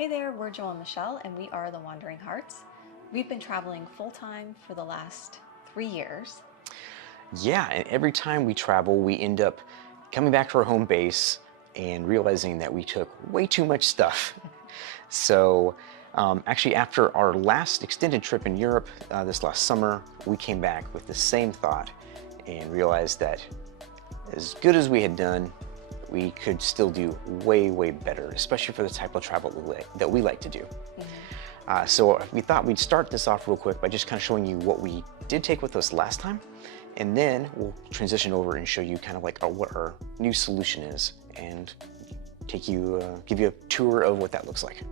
Hey there, we're Joel and Michelle, and we are the Wandering Hartz. We've been traveling full-time for the last 3 years. Yeah, and every time we travel, we end up coming back to our home base and realizing that we took way too much stuff. So actually, after our last extended trip in Europe this last summer, we came back with the same thought and realized that as good as we had done, we could still do way, way better, especially for the type of travel that we like to do. So we thought we'd start this off real quick by just kind of showing you what we did take with us last time, and then we'll transition over and show you kind of like what our new solution is and take you, give you a tour of what that looks like.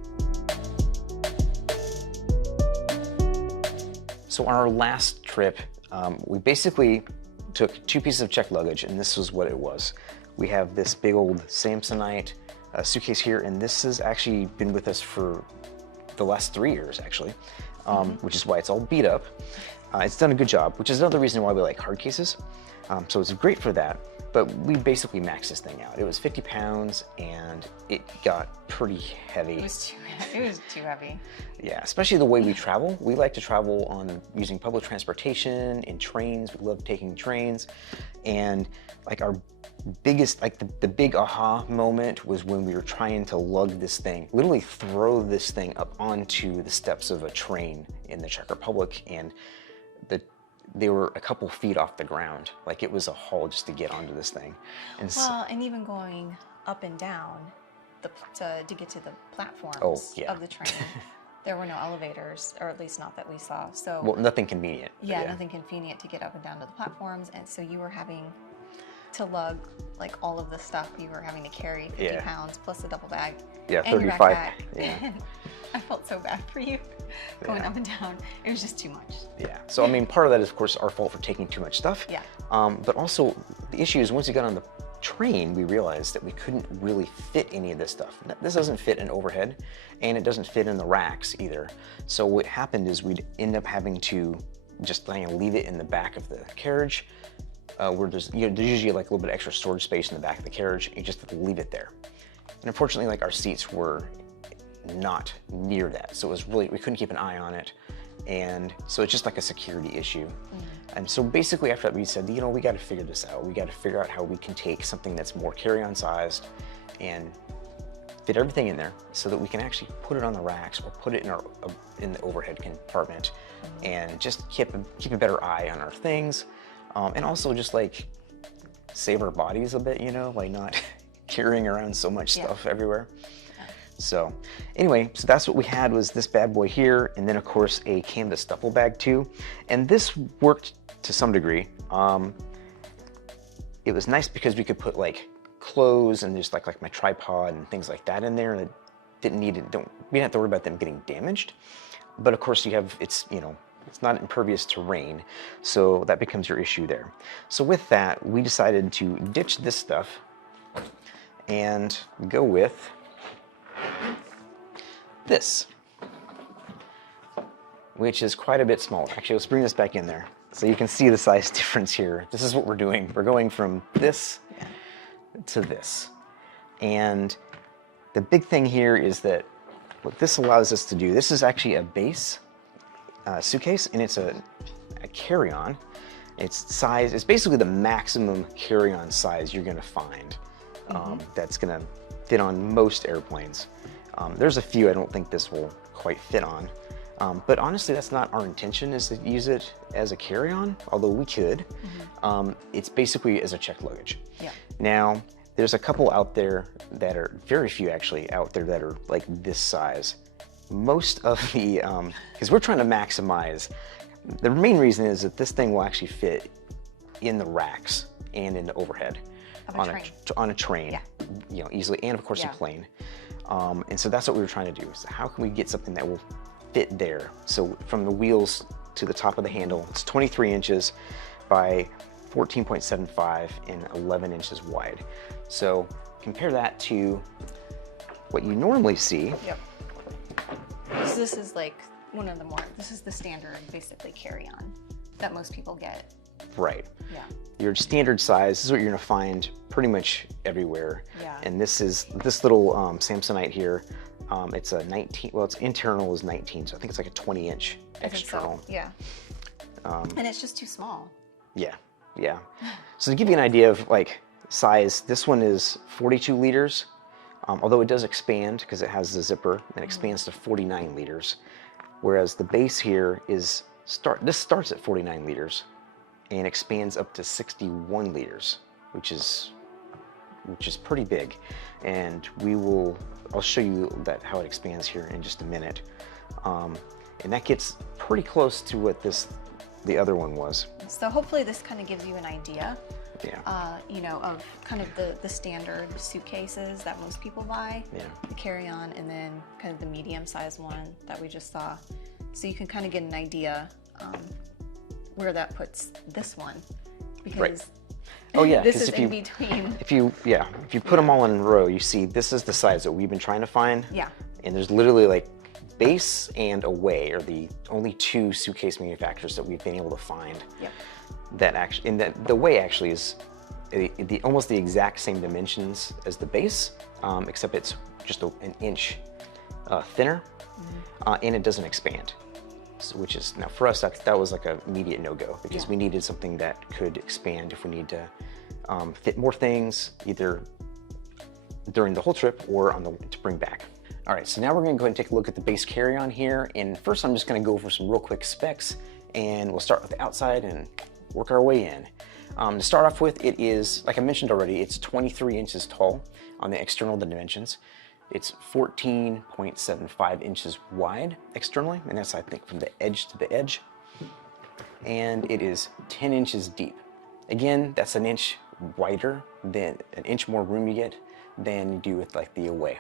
So on our last trip, we basically took 2 pieces of checked luggage, and this was what it was. We have this big old Samsonite suitcase here, and this has actually been with us for the last 3 years, actually, which is why it's all beat up. It's done a good job, which is another reason why we like hard cases. So it's great for that, but we basically maxed this thing out. It was 50 pounds, and it got pretty heavy. It was too heavy. Yeah, especially the way we travel. We like to travel on using public transportation, in trains. We love taking trains, and like our biggest, like the big aha moment was when we were trying to lug this thing, literally throw this thing up onto the steps of a train in the Czech Republic, and they were a couple feet off the ground. Like it was a haul just to get onto this thing. And and even going up and down to get to the platforms of the train. There were no elevators, or at least not that we saw. So well, nothing convenient. Yeah, nothing convenient to get up and down to the platforms, and so you were having to lug like all of the stuff. You were having to carry 50 pounds plus a double bag. Yeah, and 35. Your backpack. Yeah. I felt so bad for you going up and down. It was just too much. Yeah. So I mean, part of that is of course our fault for taking too much stuff. Yeah. But also the issue is once we got on the train, we realized that we couldn't really fit any of this stuff. This doesn't fit in overhead, and it doesn't fit in the racks either. So what happened is we'd end up having to just leave it in the back of the carriage. Where there's usually like a little bit of extra storage space in the back of the carriage, and you just have to leave it there. And unfortunately, like our seats were not near that, so it was really, we couldn't keep an eye on it, and so it's just like a security issue. And so basically after that we said, we got to figure this out. We got to figure out how we can take something that's more carry-on sized and fit everything in there so that we can actually put it on the racks or put it in the overhead compartment, and just keep a better eye on our things, and also just like save our bodies a bit, like not carrying around so much stuff everywhere. So anyway, so that's what we had, was this bad boy here, and then of course a canvas duffel bag too. And this worked to some degree. It was nice because we could put like clothes and just like my tripod and things like that in there, and it didn't need it. We didn't have to worry about them getting damaged. But of course it's not impervious to rain, so that becomes your issue there. So with that, we decided to ditch this stuff and go with this, which is quite a bit smaller. Actually, let's bring this back in there so you can see the size difference here. This is what we're doing. We're going from this to this. And the big thing here is that what this allows us to do, this is actually a base suitcase, and it's a carry-on. It's basically the maximum carry-on size you're gonna find that's gonna fit on most airplanes. There's a few I don't think this will quite fit on, but honestly that's not our intention, is to use it as a carry-on, although we could. It's basically as a checked luggage. Now there's a couple out there that are, very few actually out there, that are like this size. Most of the, because we're trying to maximize, the main reason is that this thing will actually fit in the racks and in the overhead on a train, easily, and of course a plane. And so that's what we were trying to do. So how can we get something that will fit there? So from the wheels to the top of the handle, it's 23 inches by 14.75 and 11 inches wide. So compare that to what you normally see. So this is like this is the standard basically carry-on that most people get. Right. Your standard size, this is what you're gonna find pretty much everywhere. And this little Samsonite here, It's a 19, well, its internal is 19, so I think it's like a 20-inch external. So. Yeah. And it's just too small. Yeah, yeah. So to give you an idea of like size, this one is 42 liters, although it does expand because it has the zipper, and it expands to 49 liters. Whereas the base here is, this starts at 49 liters and expands up to 61 liters, which is pretty big. And I'll show you how it expands here in just a minute. And that gets pretty close to what the other one was. So hopefully this kind of gives you an idea, yeah. You know, of kind of the standard suitcases that most people buy, yeah. the carry-on, and then kind of the medium-sized one that we just saw. So you can kind of get an idea where that puts this one, because right. Oh yeah, this is in between. If you put them all in a row, you see this is the size that we've been trying to find. Yeah. And there's literally like Base and Away are the only two suitcase manufacturers that we've been able to find. Yep. That actually, and that the Away actually is almost the exact same dimensions as the Base, except it's just an inch thinner, and it doesn't expand. So, which is, now for us, that was like an immediate no-go, because we needed something that could expand if we need to fit more things, either during the whole trip or to bring back. All right, so now we're gonna go ahead and take a look at the Beis Carry On here. And first I'm just gonna go over some real quick specs, and we'll start with the outside and work our way in. To start off with, it is, like I mentioned already, it's 23 inches tall on the external dimensions. It's 14.75 inches wide externally, and that's, I think, from the edge to the edge. And it is 10 inches deep. Again, that's an inch wider, than an inch more room you get than you do with like the Away.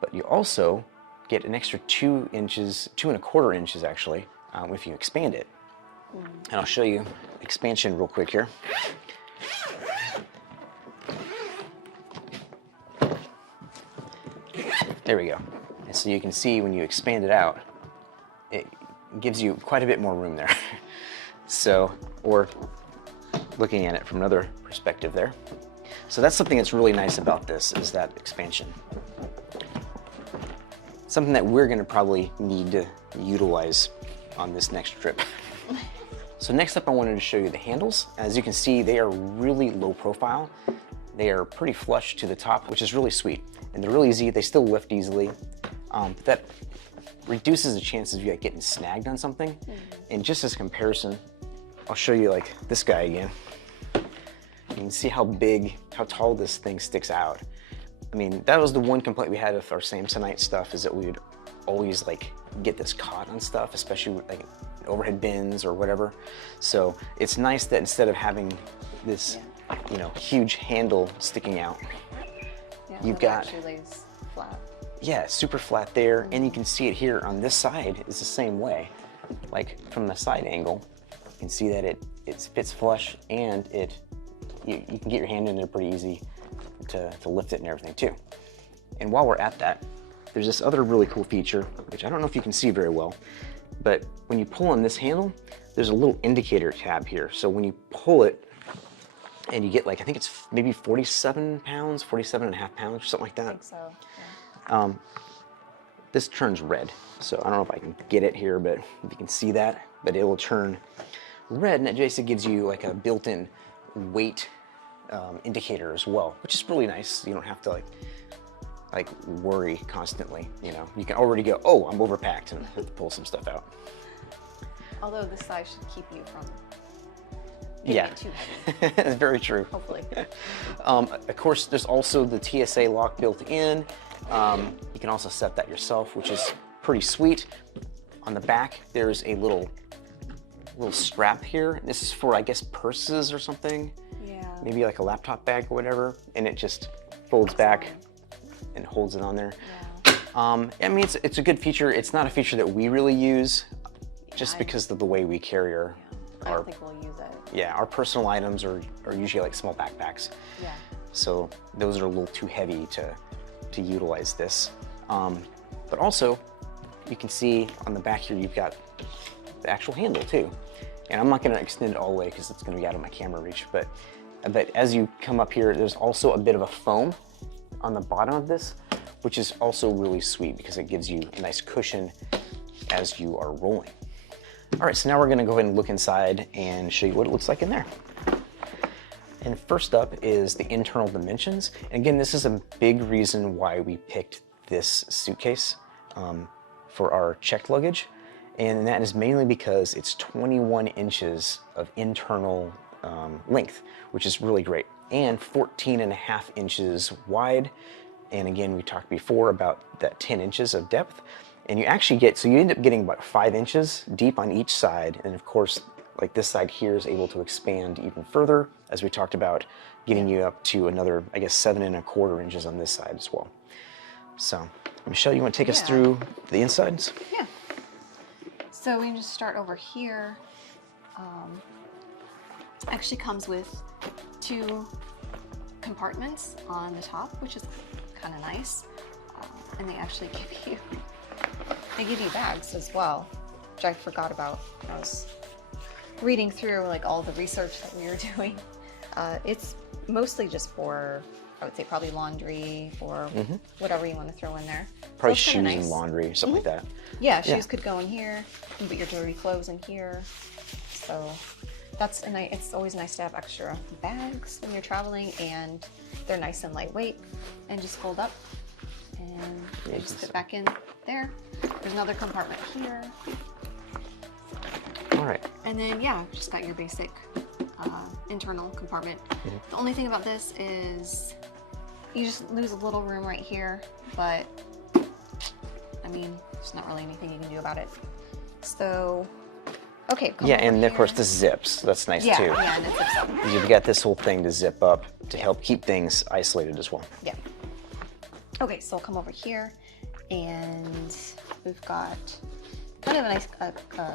But you also get an extra 2 inches, 2¼ inches actually, if you expand it. And I'll show you expansion real quick here. There we go. And so you can see when you expand it out, it gives you quite a bit more room there. So, or looking at it from another perspective there. So that's something that's really nice about this, is that expansion. Something that we're gonna probably need to utilize on this next trip. So next up, I wanted to show you the handles. As you can see, they are really low profile. They are pretty flush to the top, which is really sweet. And they're really easy, they still lift easily. But that reduces the chances of you getting snagged on something. And just as a comparison, I'll show you like this guy again. You can see how big, how tall this thing sticks out. I mean, that was the one complaint we had with our Samsonite stuff, is that we would always like get this caught on stuff, especially with, like, overhead bins or whatever. So it's nice that instead of having this, you know, huge handle sticking out, you've got, actually lays flat. Yeah, super flat there, and you can see it here on this side is the same way. Like from the side angle, you can see that it fits flush, and you can get your hand in there pretty easy to lift it and everything too. And while we're at that, there's this other really cool feature, which I don't know if you can see very well, but when you pull on this handle, there's a little indicator tab here. So when you pull it, and you get like, I think it's maybe 47 pounds, 47.5 pounds, or something like that. I think so, yeah. This turns red. So I don't know if I can get it here, but if you can see that, but it will turn red, and it basically gives you like a built-in weight indicator as well, which is really nice. You don't have to like worry constantly, you know. You can already go, oh, I'm overpacked, and have to pull some stuff out. Although this size should keep you from getting too heavy. It's very true. Hopefully. Of course, there's also the TSA lock built in. You can also set that yourself, which is pretty sweet. On the back, there's a little strap here. This is for, I guess, purses or something. Yeah. Maybe like a laptop bag or whatever. And it just folds back and holds it on there. Yeah. I mean, it's a good feature. It's not a feature that we really use, just because of the way we carry our. I don't think we'll use it. Yeah, our personal items are usually like small backpacks. Yeah. So those are a little too heavy to utilize this. But also, you can see on the back here, you've got the actual handle too. And I'm not gonna extend it all the way because it's gonna be out of my camera reach, but as you come up here, there's also a bit of a foam on the bottom of this, which is also really sweet because it gives you a nice cushion as you are rolling. All right, so now we're gonna go ahead and look inside and show you what it looks like in there. And first up is the internal dimensions. And again, this is a big reason why we picked this suitcase for our checked luggage. And that is mainly because it's 21 inches of internal length, which is really great, and 14.5 inches wide. And again, we talked before about that 10 inches of depth. And you actually get, so you end up getting about 5 inches deep on each side. And of course, like this side here is able to expand even further, as we talked about, getting you up to another, I guess, 7.25 inches on this side as well. So, Michelle, you want to take us through the insides? Yeah. So we can just start over here. Actually comes with 2 compartments on the top, which is kind of nice. And they actually give you bags as well, which I forgot about when I was reading through like all the research that we were doing. It's mostly just for, I would say, probably laundry or whatever you want to throw in there. Probably so shoes nice. and laundry, something like that. Yeah, shoes could go in here. You can put your dirty clothes in here. So that's it's always nice to have extra bags when you're traveling, and they're nice and lightweight and just fold up and they just fit back in there. There's another compartment here. All right. And then, yeah, just got your basic internal compartment. The only thing about this is you just lose a little room right here, but I mean, there's not really anything you can do about it. So, okay. Yeah, and of course this zips. That's nice too. Yeah, and it zips up. You've got this whole thing to zip up to help keep things isolated as well. Yeah. Okay, so I'll come over here, and we've got kind of a nice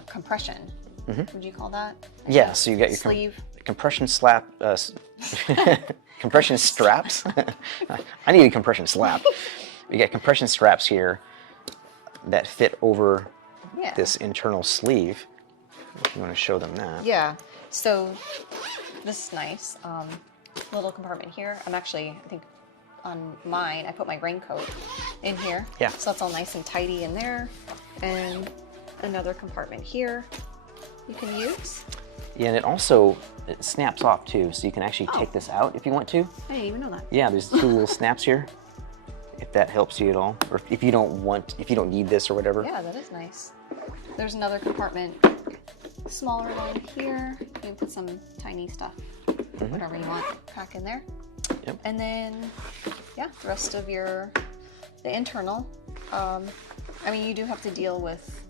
compression. Would you call that? Yeah, so you got your sleeve. Compression slap, compression straps. I need a compression slap. You got compression straps here that fit over this internal sleeve. If you want to show them that. Yeah, so this is nice. Little compartment here. I think on mine, I put my raincoat in here. Yeah. So that's all nice and tidy in there. And another compartment here you can use. Yeah, and it snaps off too, so you can actually take this out if you want to. I didn't even know that. Yeah, there's 2 little snaps here, if that helps you at all, or if you don't need this or whatever. Yeah, that is nice. There's another compartment, smaller one here. You can put some tiny stuff, whatever you want, pack in there. Yep. And then, yeah, the rest of the internal. I mean, you do have to deal with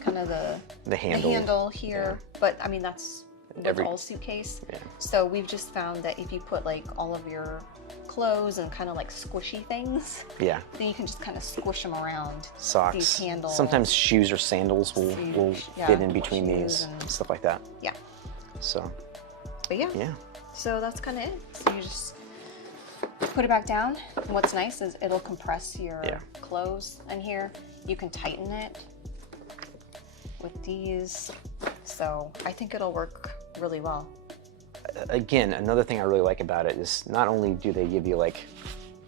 kind of the handle here, but I mean, that's with all suitcase. Yeah. So we've just found that if you put like all of your clothes and kind of like squishy things, then you can just kind of squish them around. Socks, these handles. Sometimes shoes or sandals will fit in between these and stuff like that. Yeah. So. But yeah. So that's kind of it. So you just put it back down. And what's nice is it'll compress your clothes in here. You can tighten it with these. So I think it'll work really well. Again, another thing I really like about it is not only do they give you like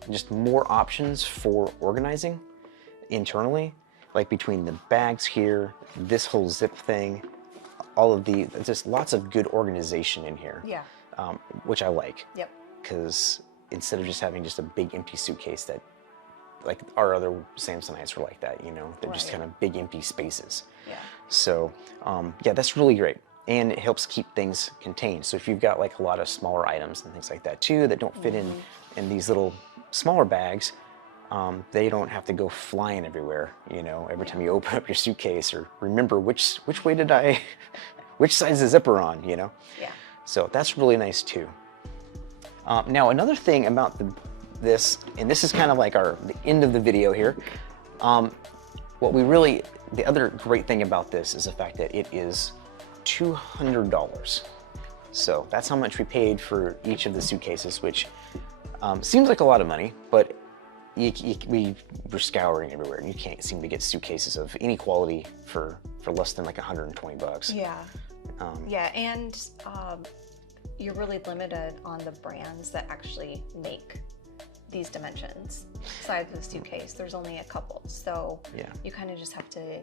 just more options for organizing internally, like between the bags here, this whole zip thing, all of just lots of good organization in here. Yeah. Which I like. Yep. Because instead of just having just a big empty suitcase that, like our other Samsonites were like that, you know, they're just kind of big empty spaces. Yeah. So, yeah, that's really great. And it helps keep things contained. So if you've got like a lot of smaller items and things like that too, that don't fit in these little smaller bags, they don't have to go flying everywhere, you know, every time you open up your suitcase, or remember which way did which side's the zipper on, you know? Yeah. So that's really nice too. Now another thing about this, and this is kind of like the end of the video here, the other great thing about this is the fact that it is $200. So that's how much we paid for each of the suitcases, which seems like a lot of money, but we were scouring everywhere and you can't seem to get suitcases of any quality for less than like 120 bucks. Yeah. Yeah, and you're really limited on the brands that actually make these dimensions. Besides the suitcase, there's only a couple. So Yeah. you kind of just have to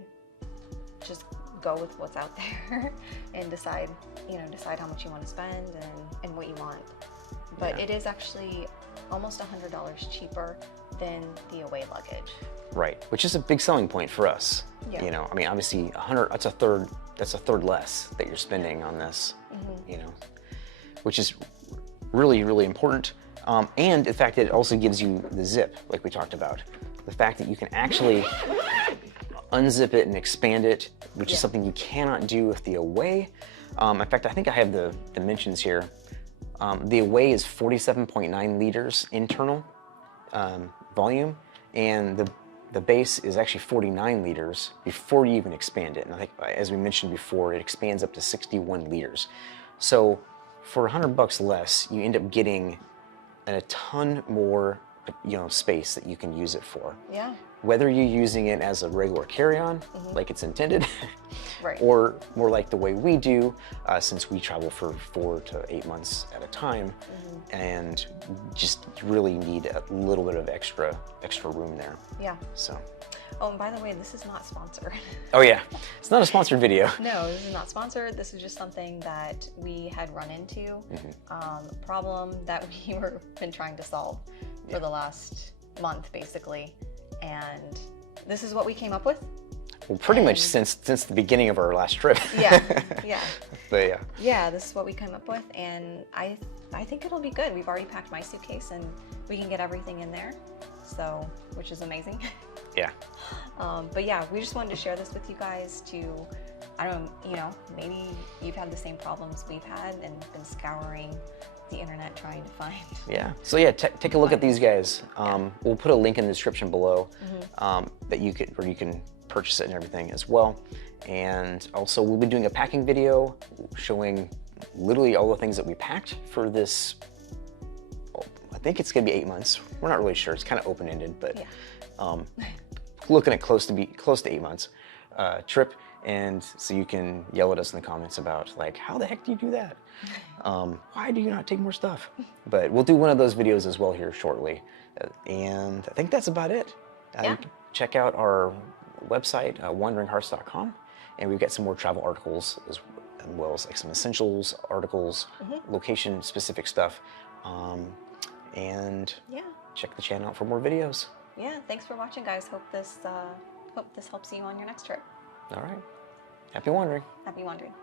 just go with what's out there and decide how much you want to spend and what you want. But Yeah. it is actually almost $100 cheaper than the away luggage. Right, which is a big selling point for us. Yeah. You know, I mean, obviously 100, that's a third less that you're spending on this, you know, which is really, really important. And the fact that it also gives you the zip, like we talked about. The fact that you can actually unzip it and expand it, which is something you cannot do with the away. In fact, I think I have the dimensions here. The away is 47.9 liters internal volume, and the base is actually 49 liters before you even expand it. And I think, as we mentioned before, it expands up to 61 liters. So for $100 less, you end up getting a ton more, space that you can use it for. Yeah. Whether you're using it as a regular carry-on, like it's intended, Right. or more like the way we do, since we travel for 4 to 8 months at a time, and just really need a little bit of extra room there. Yeah. So. Oh, and by the way, this is not sponsored. Oh yeah, it's not a sponsored video. No, this is not sponsored. This is just something that we had run into, a problem that we were been trying to solve for the last month, basically. And this is what we came up with. Well, pretty much since the beginning of our last trip. Yeah, yeah. But yeah. Yeah, this is what we came up with, and I think it'll be good. We've already packed my suitcase, and we can get everything in there, so, which is amazing. Yeah. But yeah, we just wanted to share this with you guys to, I don't know, maybe you've had the same problems we've had and been scouring the internet trying to find. Yeah. So yeah, take a look at these guys. We'll put a link in the description below that you can purchase it and everything as well. And also, we'll be doing a packing video showing literally all the things that we packed for this. I think it's gonna be 8 months. We're not really sure. It's kind of open-ended, but looking at close to 8 months trip. And so you can yell at us in the comments about, like, how the heck do you do that? Why do you not take more stuff? But we'll do one of those videos as well here shortly. And I think that's about it. Check out our website, wanderinghartz.com, and we've got some more travel articles as well as like some essentials articles, location-specific stuff. And check the channel out for more videos. Yeah, thanks for watching, guys. Hope this helps you on your next trip. All right. Happy wandering. Happy wandering.